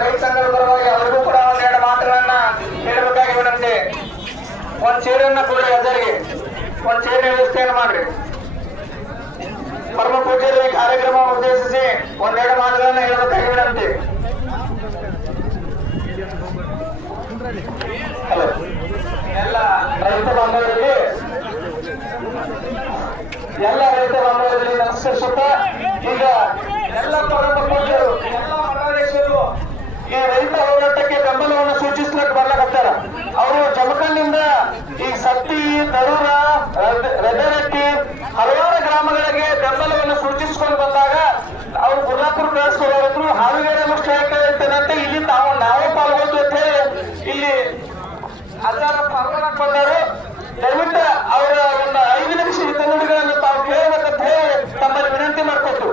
ರೈತ ಸಂಘದ ಪರವಾಗಿ ಅವರಿಗೂ ಕೂಡ ಒಂದೆರಡು ಮಾತುಗಳನ್ನ ಹೇಳಬೇಕಾಗಿ ವಿನಂತಿ. ಒಂದ್ ಚೇರನ್ನ ಕೊಡಿ, ಅದರಿಗೆ ಒಂದ್ ಚೇರಿನ ವ್ಯವಸ್ಥೆಯನ್ನು ಮಾಡ್ರಿ. ಪರಮ ಪೂಜೆಯಲ್ಲಿ ಕಾರ್ಯಕ್ರಮ ಉದ್ದೇಶಿಸಿ ಒಂದೆರಡು ಮಾತುಗಳನ್ನ ಹೇಳಬೇಕಾಗಿ ವಿನಂತಿ. ಹಲೋ, ಎಲ್ಲ ರೈತ ಬಾಂಧವರಿಗೆ ನಮಸ್ಕರಿಸುತ್ತಾ, ಈಗ ಎಲ್ಲ ಪರಮ ಪೂಜ್ಯರು, ಎಲ್ಲ ಮಠಾಧೀಶರು ಈ ರೈತ ಹೋರಾಟಕ್ಕೆ ಬೆಂಬಲವನ್ನು ಸೂಚಿಸ್ಲಿಕ್ಕೆ ಬರ್ಲಕತ್ತಾರ. ಅವರು ಜಮಖಂಡಿಂದ ಈ ಸತ್ತಿ, ತರೂರ, ರಜರಟ್ಟಿ ಹಲವಾರು ಗ್ರಾಮಗಳಿಗೆ ಬೆಂಬಲವನ್ನು ಸೂಚಿಸಿಕೊಂಡು ಬಂದಾಗ ಅವ್ರು ಗುರ್ಲಾಪುರ ಕಳಿಸ್ಕೊಳ್ಳೋರು ಹಾವಿಗೆರೆ ಸ್ಟ್ರೈಕ್ ಇರ್ತದಂತೆ ಇಲ್ಲಿ ನಾವೇ ಪಾಲ್ಗೊಂಡು ಅಂತ ಹೇಳಿ ಇಲ್ಲಿ ಅದರ ಪಾಲ್ಗೊಳಕ್ ಬಂದರು. ದಯವಿಟ್ಟು ಅವರ ಒಂದು 5 ನಿಮಿಷ ಹಿತನುಡಿಗಳನ್ನು ತಾವು ಕೇಳಬೇಕಂತ ಹೇಳಿ ತಮ್ಮಲ್ಲಿ ವಿನಂತಿ ಮಾಡಿಕೊಟ್ಟು.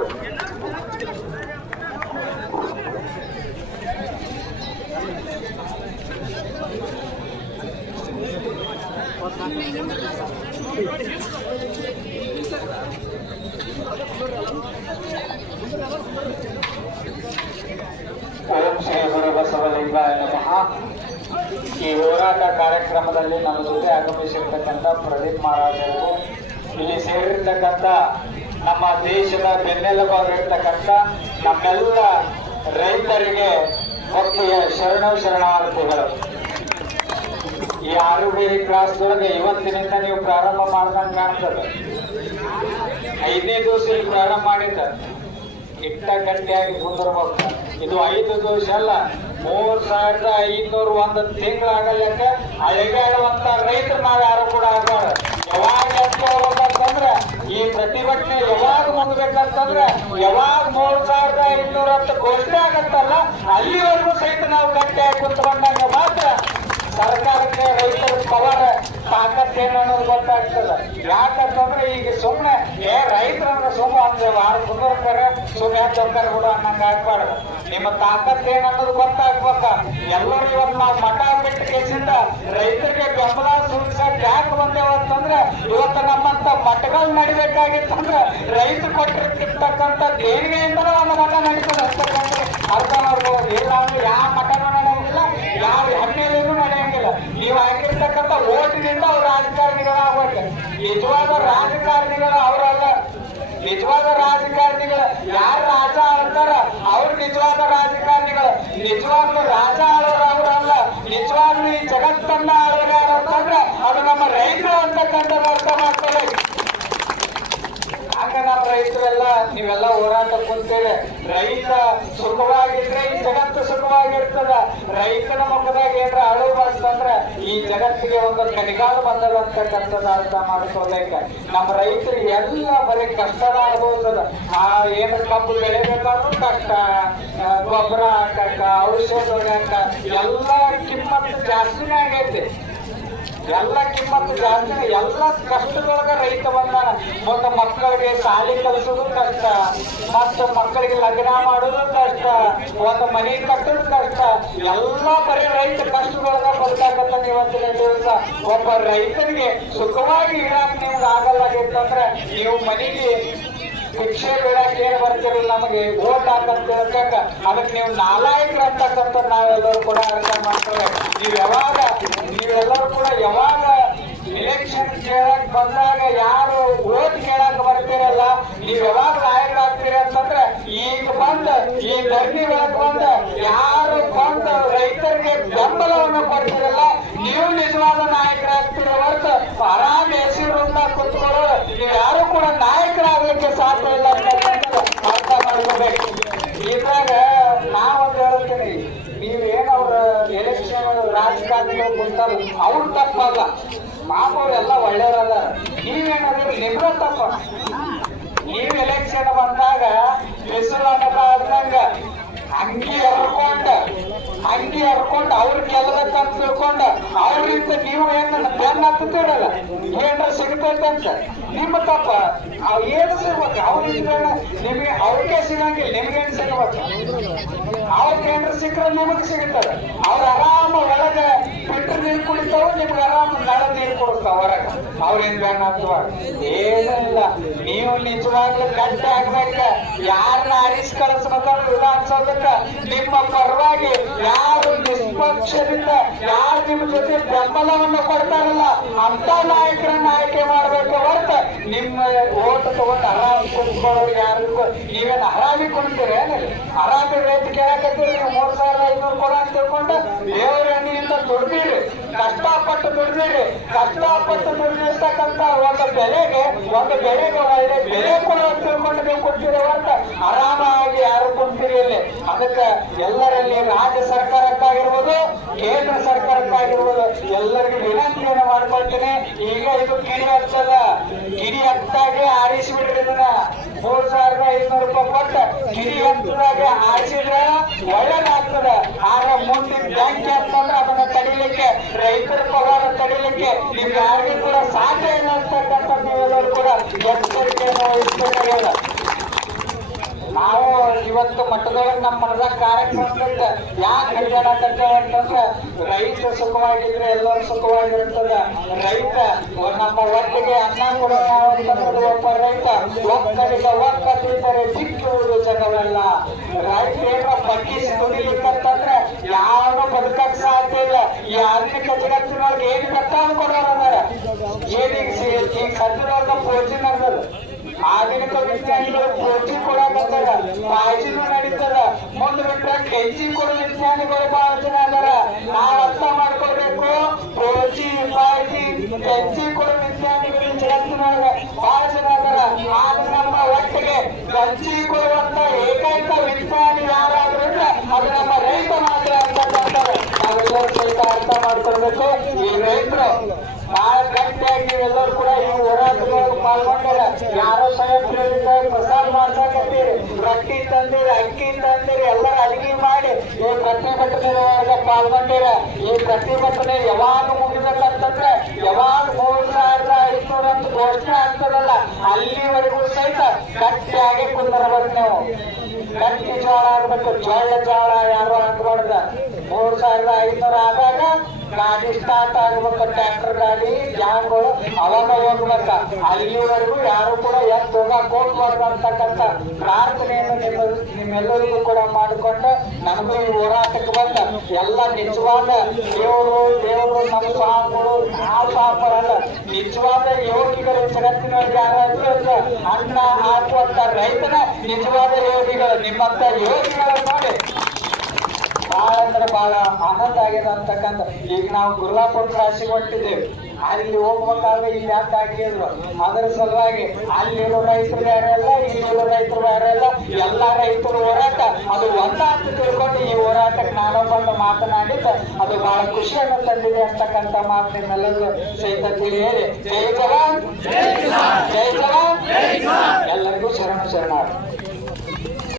ಓಂ ಶ್ರೀ ಗುರು ಬಸವಲಿಂಗಾಯ ನಮಃ. ಈ ಹೋರಾಟ ಕಾರ್ಯಕ್ರಮದಲ್ಲಿ ನಮ್ಮ ಜೊತೆ ಆಗಮಿಸಿರ್ತಕ್ಕಂಥ ಪ್ರದೀಪ್ ಮಹಾರಾಜರು, ಇಲ್ಲಿ ಸೇರಿರ್ತಕ್ಕಂಥ ನಮ್ಮ ದೇಶದ ಬೆನ್ನೆಲುಬಾಗಿರ್ತಕ್ಕಂಥ ನಮ್ಮೆಲ್ಲ ರೈತರಿಗೆ ಭಕ್ತಿಯ ಶರಣಾರ್ಥಿಗಳು. ಈ ಆರುಬೇರಿ ಕ್ಲಾಸ್ದೊಳಗೆ ಇವತ್ತಿನಿಂದ ನೀವು ಪ್ರಾರಂಭ ಮಾಡ್ದಂಗೆ ಕಾಣ್ತದೆ. 5ನೇ ದಿವಸ ಇಲ್ಲಿ ಪ್ರಾರಂಭ ಮಾಡಿದ್ದ ಇಟ್ಟ ಗಟ್ಟಿಯಾಗಿ ಕುಂದಿರ್ಬೇಕು. ಇದು 5 ದಿವಸ ಅಲ್ಲ, 3500 ಒಂದು ತಿಂಗಳಾಗಲ್ಲಕ್ಕ ಅಳೆಗಾಡುವಂತ ರೈತರು ನಾವ್ ಯಾರು ಕೂಡ ಆಗಬಾರ್ದು. ಯಾವಾಗ ಹೋಗ್ಬೇಕಂತಂದ್ರೆ ಈ ಪ್ರತಿಭಟನೆ ಯಾವಾಗ ಮುಗ್ಬೇಕಂತಂದ್ರೆ ಯಾವಾಗ 3500 ಅಂತ ಘೋಷಣೆ ಆಗತ್ತಲ್ಲ ಅಲ್ಲಿವರೆಗೂ ಸಹಿತ ನಾವು ಗಟ್ಟಿಯಾಗಿ ಕುಂತ್ಕೊಂಡಾಗ ಮಾತ್ರ ಸರ್ಕಾರಕ್ಕೆ ರೈತರ ಪವರ್ ತಾಕತ್ತೇನು ಅನ್ನೋದು ಗೊತ್ತಾಗ್ತದೆ. ಯಾಕಂತಂದ್ರೆ ಈಗ ಸುಮ್ಮನೆ ರೈತರನ್ನ ಸುಮ್ಮನೆ ಒಂದು ವಾರ ಕುಂದರ್ತಾರೆ, ಸುಮ್ಮನೆ ತೊಂದರೆ ಬಿಡು ಅನ್ನಂಗ ಆಗ್ಬಾರ್ದು. ನಿಮ್ಮ ತಾಕತ್ತೇನು ಅನ್ನೋದು ಗೊತ್ತಾಗ್ಬೇಕ. ಎಲ್ಲರೂ ಇವತ್ತು ನಾವು ಮಠ ಬಿಟ್ಟು ಕೇಸಿಂದ ರೈತರಿಗೆ ಬೆಂಬಲ ಸೂಚಿಸಕ್ ಯಾಕೆ ಬಂದೇವ ಅಂತಂದ್ರೆ ಇವತ್ತು ನಮ್ಮಂತ ಮಠಗಳು ನಡಿಬೇಕಾಗಿತ್ತಂದ್ರೆ ರೈತ ಕೊಟ್ಟಿರ್ತಕ್ಕಂಥ ದೇಣಿಗೆಯಿಂದ ಒಂದು ಮಠ ನಡೀತದೆ ಅಂತಕ್ಕಂಥ ಅರ್ಥ ಮಾಡ್ಬೋದು. ಇಲ್ಲ ಅಂದ್ರೆ ಯಾವ ಮಠನೂ ನಡೆಯಂಗಿಲ್ಲ, ಯಾವ ಹನ್ನೆರಡೂ ನಡೆಯಂಗಿಲ್ಲ. ನೀವು ಆಗಿರ್ತಕ್ಕಂಥ ಓಟಿನಿಂದ ಅವ್ರ ರಾಜಕಾರಣಿಗಳಾಗ್ಬೇಕು. ನಿಜವಾದ ರಾಜಕಾರಣಿಗಳು ಅವರಲ್ಲ. ನಿಜವಾದ ರಾಜಕಾರಣಿಗಳು ಯಾರು ರಾಜ ಆಳ್ತಾರ ಅವ್ರು ನಿಜವಾದ ರಾಜಕಾರಣಿಗಳು. ನಿಜವಾಗ್ಲೂ ರಾಜ ಆಳೋರು ಅವರಲ್ಲ. ನಿಜವಾಗ್ಲೂ ಈ ಜಗತ್ತನ್ನ ಆಳೋರು ಯಾರು ಅಂತಂದ್ರೆ ಅದು ನಮ್ಮ ರೈತರು ಅಂತಕ್ಕಂಥ ಅರ್ಥ ಮಾಡ್ತಾರೆ. ಆಗ ನಮ್ಮ ರೈತರೆಲ್ಲ ನೀವೆಲ್ಲ ಹೋರಾಟ ಕುಂತೇವೆ. ರೈತ ಸುಖವಾಗಿದ್ರೆ ಈ ಜಗತ್ತು ಸುಖವಾಗಿರ್ತದ. ರೈತನ ಮುಖದಾಗ ಏನ್ರ ಅಳು ಬಂತಂದ್ರೆ ಈ ಜಗತ್ತಿಗೆ ಒಂದು ಕಡಿಗಾಲು ಬಂದದ ಅಂತಕ್ಕಂಥದ್ದು ಅರ್ಥ ಮಾಡ್ಕೋಬೇಕ. ನಮ್ಮ ರೈತರಿಗೆ ಎಲ್ಲ ಬರೀ ಕಷ್ಟದ ಅನುಭವಿಸದ. ಏನು ಕಬ್ಬು ಬೆಳಿಬೇಕಾದ್ರೂ ಕಷ್ಟ, ಗೊಬ್ಬರ ಹಾಕಕ್ಕ, ಔಷಧ ಹೊಡ್ಯಾಕ ಎಲ್ಲ ಕಿಮ್ಮತ್ತು ಜಾಸ್ತಿನೇ ಆಗೈತಿ. ಎಲ್ಲ ಕಿಮ್ಮತ್ತು ಜಾಸ್ತಿ, ಎಲ್ಲ ಕಷ್ಟದೊಳಗ ರೈತ ಬಂದಾನ. ಒಂದು ಮಕ್ಕಳಿಗೆ ಶಾಲೆ ಕಲಿಸೋದು ಕಷ್ಟ, ಮತ್ತು ಮಕ್ಕಳಿಗೆ ಲಗ್ನ ಮಾಡೋದು ಕಷ್ಟ, ಒಂದು ಮನೆ ಕಟ್ಟೋದು ಕಷ್ಟ. ಎಲ್ಲ ಬರೀ ರೈತ ಕಷ್ಟದೊಳಗ ಬದುಕಾಗತ್ತ. ಇವತ್ತಿನ ದಿವಸ ಒಬ್ಬ ರೈತನಿಗೆ ಸುಖವಾಗಿ ಇಡಾಕ್ ನಿಮ್ಗೆ ಆಗಲ್ಲಾಗಿತ್ತಂದ್ರೆ ನೀವು ಮನೆಗೆ ಭಿಕ್ಷೆ ಬಿಡಕ್ಕೆ ಏನ್ ಬರ್ತಿರಲ್ಲ, ನಮಗೆ ಓಟ್ ಹಾಕಂತ ಹೇಳ್ಬೇಕ. ಅದಕ್ಕೆ ನೀವು ನಾಲಾಯಕರು ಅಂತಕ್ಕಂಥ ನಾವೆಲ್ಲರೂ ಕೂಡ ಅರ್ಥ ಮಾಡ್ತೇವೆ. ನೀವೆಲ್ಲರೂ ಕೂಡ ಯಾವಾಗ ಇಲೆಕ್ಷನ್ ಕೇಳಕ್ ಬಂದಾಗ ಯಾರು ಓಟ್ ಕೇಳಕ್ ಬರ್ತಿರಲ್ಲ, ನೀವ್ ಯಾವಾಗ ನಾಯಕರಾಗ್ತೀರಿ ಅಂತಂದ್ರೆ ಈಗ ಬಂದ ಈ ಧರಣಿ ಒಳಗ್ ಬಂದ ಯಾರು ಬಂದ ರೈತರಿಗೆ ಬೆಂಬಲವನ್ನು ಕೊಡ್ತಿರಲ್ಲ ನೀವು ನಿಜವಾದ ನಾಯಕರಾಗ್ತೀರ ಹೊರತು ಆರಾಮ್ ಹೆಸರಿಂದ ಕುತ್ಕೊಳ್ಳೋ ನೀವು ಯಾರು ಕೂಡ ನಾಯಕರಾಗ್ಲಿಕ್ಕೆ ಸಾಧ್ಯ ಇಲ್ಲ ಅಂತ ಅರ್ಥ ಮಾಡ್ಕೋಬೇಕು. ಇದ್ರಾಗ ನಾವೊಂದು ಹೇಳ್ತೀನಿ, ನೀವೇನವ್ರ ಎಲೆಕ್ಷನ್ ರಾಜಕಾರಣಿಗಳು ಕುಂತಲ್ಲ ಅವ್ರ ತಪ್ಪಲ್ಲ, ಮಾಮೂಲೆಲ್ಲ ಒಳ್ಳೆಯವರಲ್ಲ. ನೀವೇನಾದ್ರು ನಿಮ್ರ ತಪ್ಪ. ನೀವು ಎಲೆಕ್ಷನ್ ಬಂದಾಗ ಬಿಸಿಲು ಆದಂಗ ಅಂಗಿ ಹರ್ಕೊಂಡು ಅವ್ರು ಗೆಲ್ಲಬೇಕಂತ ತಿಳ್ಕೊಂಡ ಅವ್ರಿಂದ ನೀವು ಏನ ಬೆನ್ನ ಹತ್ತಿರಲ್ಲ ಏನಾರ ಸಿಗ್ತೈತಂತ ನಿಮ್ಮ ತಪ್ಪ. ಏನು ಸಿಗ್ಬೇಕು ಅವ್ರಿಂದ ನಿಮ್ಗೆ ಅವ್ರಿಗೆ ಸಿಗಂಗಿಲ್ಲ, ನಿಮ್ಗೇನು ಸಿಗ್ಬೇಕು. ಅವ್ರಿಗೆ ಏನಾರ ಸಿಕ್ಕರೆ ನಿಮಗೆ ಸಿಗುತ್ತದೆ. ಅವ್ರ ಆರಾಮ ಒಳಗೆ ಬಿಟ್ಟರೆ ನೀರು ಕುಡಿತಾವ, ನಿಮ್ಗೆ ಆರಾಮ ನಳ ನೀರು ಕೊಡಿಸ್ತಾವ ಹೊರಗೆ. ಅವ್ರಿಂದ ಬೆನ್ನ ಹತ್ತುವ ಏನಿಲ್ಲ. ನೀವು ನಿಜವಾಗ್ಲೂ ಗಟ್ಟಿ ಆಗ್ಬೇಕ. ಯಾರನ್ನ ಅರಿಸಿ ಕಳಿಸ್ಬೇಕಂದ್ರೆ ವಿಧಾನಸೌಧಕ್ಕ ನಿಮ್ಮ ಪಕ್ಷದಿಂದ ಯಾರು ನಿಮ್ಮ ಜೊತೆ ಬೆಂಬಲವನ್ನು ಕೊಡ್ತಾರಲ್ಲ ಅಂತ ನಾಯಕರನ್ನ ಆಯ್ಕೆ ಮಾಡ್ಬೇಕು ಹೊರತ ನಿಮ್ಮ ಓಟ್ ತಗೊಂಡು ಹರಾಮಿ ಕುಂತ್ಕೊಳ್ಳೋರು ಯಾರಿಗೂ ನೀವೇನು ಹರಾಮಿ ಕುಂತೀರಿ ಹರಾಮಿ ರೇಟ್ ಕೇಳಕತ್ತೀರಿ ನೀವು 3,500 ಕೊಡ ಅಂತ ತಿಳ್ಕೊಂಡು ದೇವರ ಎಣ್ಣೆಯಿಂದ ದುಡ್ದಿರಿ, ಕಷ್ಟಪಟ್ಟು ದುಡ್ದಿರಿ. ಕಷ್ಟಪಟ್ಟು ದುಡ್ದಿರ್ತಕ್ಕಂಥ ಒಂದು ಬೆಳೆಗೆ ಒಳ್ಳೆ ಬೆಲೆ ಕೊಡ ಅಂತ ತಿಳ್ಕೊಂಡು ನೀವು ಕೊಡ್ತೀರಿ ಹೊರತ ಆರಾಮಾಗಿ ಯಾರು ಕುಂತೀರಿ ಇಲ್ಲಿ. ಅದಕ್ಕೆ ಎಲ್ಲರಲ್ಲಿ ರಾಜ್ಯ ಸರ್ಕಾರಕ್ಕಾಗಿರ್ಬೋದು ಕೇಂದ್ರ ಸರ್ಕಾರಕ್ಕಾಗಿರ್ಬೋದು ಎಲ್ಲರಿಗೂ ವಿನಂತಿಯನ್ನು ಮಾಡ್ಕೊಳ್ತೀನಿ. ಈಗ ಇದು ಕಿಡಿ ಹತ್ತಾಗೆ ಆರಿಸಿಬಿಡ್ರಿ. ಇದನ್ನ 3,500 ರೂಪಾಯಿ ಕೊಟ್ಟು ಕಿಡಿ ಹತ್ತದಾಗೆ ಆರಿಸಿದ್ರೆ ಒಳ್ಳೇದಾಗ್ತದೆ. ಆಗ ಮುಂದಿನ ಬ್ಯಾಂಕ್ ಅಂತಂದ್ರೆ ಅದನ್ನ ತಡಿಲಿಕ್ಕೆ, ರೈತರ ಪಗಾರ ತಡಿಲಿಕ್ಕೆ ನೀವು ಯಾರಿಗೂ ಕೂಡ ಸಾಧ್ಯ ಇಲ್ಲ ಅಂತಕ್ಕಂಥ ನೀವೆಲ್ಲರೂ ಕೂಡ ಎಚ್ಚರಿಕೆಯನ್ನು ವಹಿಸಬೇಕಾಗಿದೆ. ನಾವು ಇವತ್ತು ಮಟ್ಟದೊಳಗೆ ನಮ್ಮ ಮನದಾಗ ಕಾರ್ಯಕ್ರಮದಿಂದ ಯಾಕೆ ಹಿಡಿದಾಡಕತ್ತೇವೆ ಅಂತಂದ್ರೆ ರೈತ ಸುಖವಾಗಿದ್ರೆ ಎಲ್ಲರೂ ಸುಖವಾಗಿರ್ತದ. ರೈತ ನಮ್ಮ ಒಟ್ಟಿಗೆ ಅನ್ನ ಕೊಡೋಣ ಅಂತಂದ್ರೆ ಒಬ್ಬ ರೈತ ಒಕ್ಕಲಿಗರೆ ದಿಕ್ಕುವುದು ಜನವಲ್ಲ. ರೈತ ಏನೋ ಬಗ್ಗಿಸಿ ದುಡಿಲಿಕ್ಕಂತಂದ್ರೆ ಯಾರು ಬದುಕಕ್ ಸಾಧ್ಯ ಇಲ್ಲ. ಈ ಆಧುನಿಕ ಜಗತ್ತಿನೊಳಗೆ ಏನು ಬೇಕಾದ್ರೂ ಕೊಡೋರು ಅದಾರ. ಏನೀಗ ಈಗ ಸದ್ಯದೊಳಗ ಪ್ರೋಟೀನ್ ಆಗ್ತದ, ಆಧುನಿಕ ವಿಜ್ಞಾನಿಗಳು ಪ್ರೋಟೀನ್ ಕೊಡಕತ್ತಾರ, ಕಾಳಜಿನೂ ನಡೀತದ. ಮುಂದೆ ಬಿಟ್ರೆ ಕೆಂಚಿ ಕೊಡೋ ವಿಜ್ಞಾನಿಗಳು ಬಹಳ ಜನ ಅದಾರ. ನಾವು ಅರ್ಥ ಮಾಡ್ಕೊಳ್ಬೇಕು, ಪ್ರೋಟೀನ್ ಕಾಳಜಿ ಕೆಂಚಿ ಕೊಡೋ ವಿಜ್ಞಾನಿಗಳು ಜಗತ್ತಿನೊಳಗ ಬಹಳ ಜನ ಅದಾರ. ಆದ್ರೆ ನಮ್ಮ ಒಟ್ಟಿಗೆ ಕಂಚಿ ಕೊಡುವಂತ ಏಕೈಕ ವಿಜ್ಞಾನಿ ಯಾರಾದ್ರೂ ಇದ್ರೆ ಅದು ನಮ್ಮ ರೈತ ಮಾತ್ರ ಅಂತಕ್ಕಂಥದ್ದು ನಾವೆಲ್ಲರೂ ಸಹಿತ ಅರ್ಥ ಮಾಡ್ಕೊಳ್ಬೇಕು. ಈ ರೈತರು ಬಹಳ ಗಟ್ಟಿಯಾಗಿ ನೀವೆಲ್ಲರೂ ಕೂಡ ಈ ಹೋರಾಟದೊಳಗೆ ಪಾಲ್ಗೊಂಡಿರ. ಯಾರೋ ಸ್ವಯಂ ಪ್ರೇರಿತ ಪ್ರಸಾದ ಮಾಡ್ಸಕತ್ತೀರಿ, ರೊಟ್ಟಿ ತಂದಿರಿ, ಅಕ್ಕಿ ತಂದಿರಿ, ಎಲ್ಲರೂ ಅಡಿಗೆ ಮಾಡಿ ಈ ಪ್ರತಿಭಟನೆ ಪಾಲ್ಗೊಂಡಿರ. ಈ ಪ್ರತಿಭಟನೆ ಯಾವಾಗ ಮುಗಿಬೇಕಂತಂದ್ರೆ ಯಾವಾಗ 3,500 ಅಂತ ಘೋಷಣೆ ಆಗ್ತದಲ್ಲ ಅಲ್ಲಿವರೆಗೂ ಸಹಿತ ಗಟ್ಟಿಯಾಗಿ ಕುಂದರಬೇಕು. ನೀವು ಗಟ್ಟಿ ಜೋಳ ಆಗ್ಬೇಕು, ಜೋಳ ಯಾರು ಹಾಕ್ಬಾರ್ದ. 3,500 ಆದಾಗ ಗಾಡಿ ಸ್ಟಾರ್ಟ್ ಆಗ್ಬೇಕು, ಟ್ರ್ಯಾಕ್ಟರ್ ಗಾಡಿ ಜಾನ್ಗಳು ಅವಾಗ ಹೋಗ್ಬೇಕ. ಅಲ್ಲಿವರೆಗೂ ಯಾರು ಕೂಡ ಎದ್ದು ಹೋಗಕ್ ಹೋಗ್ಬಾರ್ದು ಅಂತಕ್ಕಂಥ ಪ್ರಾರ್ಥನೆಯನ್ನು ನಿಮ್ಮೆಲ್ಲರಿಗೂ ಕೂಡ ಮಾಡಿಕೊಂಡು ನಮಗೂ ಈ ಹೋರಾಟಕ್ಕೆ ಬಂದ ಎಲ್ಲ ನಿಜವಾದ ದೇವರು ನಮ್ಮ ಸ್ವಾಮಿಗಳು ಆ ಸ್ವಾಮಿಗಳಲ್ಲ, ನಿಜವಾದ ಯೋಗಿಗಳು ಜಗತ್ತಿನಲ್ಲಿ ಯಾರಾದ್ರೂ ಅನ್ನ ಹಾಕುವಂತ ರೈತನ ನಿಜವಾದ ಯೋಗಿಗಳು. ನಿಮ್ಮಂತ ಯೋಗಿಗಳನ್ನು ನೋಡಿ ಬಹಳ ಅಂದ್ರೆ ಬಹಳ ಆನಂದ ಆಗಿದೆ ಅಂತಕ್ಕಂಥ. ಈಗ ನಾವು ಗುರುವಾಪುರ ಕ್ರಾಸಿಗೆ ಹೊಂಟಿದ್ದೇವೆ. ಅಲ್ಲಿ ಹೋಗ್ಬೇಕಾದ್ರೆ ಇಲ್ಲಿ ಯಾಕೆ ಹಾಕಿದ್ರು, ಅದರ ಸಲುವಾಗಿ ಅಲ್ಲಿರೋ ರೈತರು ಬೇರೆ ಅಲ್ಲ, ಇಲ್ಲಿರೋ ರೈತರು ಬೇರೆ ಅಲ್ಲ, ಎಲ್ಲಾ ರೈತರು ಹೋರಾಟ ಅದು ಒಂದ ಅಂತ ತಿಳ್ಕೊಂಡು ಈ ಹೋರಾಟಕ್ಕೆ ನಾನು ಬಂದು ಮಾತನಾಡಿದ್ದೆ ಅದು ಬಹಳ ಖುಷಿಯನ್ನು ತಂದಿದೆ ಅಂತಕ್ಕಂಥ ಮಾತು ನಿಮ್ಮೆಲ್ಲರಿಗೂ ಸಹಿತ ತಿಳಿ ಹೇಳಿ. ಜೈ ಜವಾನ್, ಜೈ ಜವಾನ್.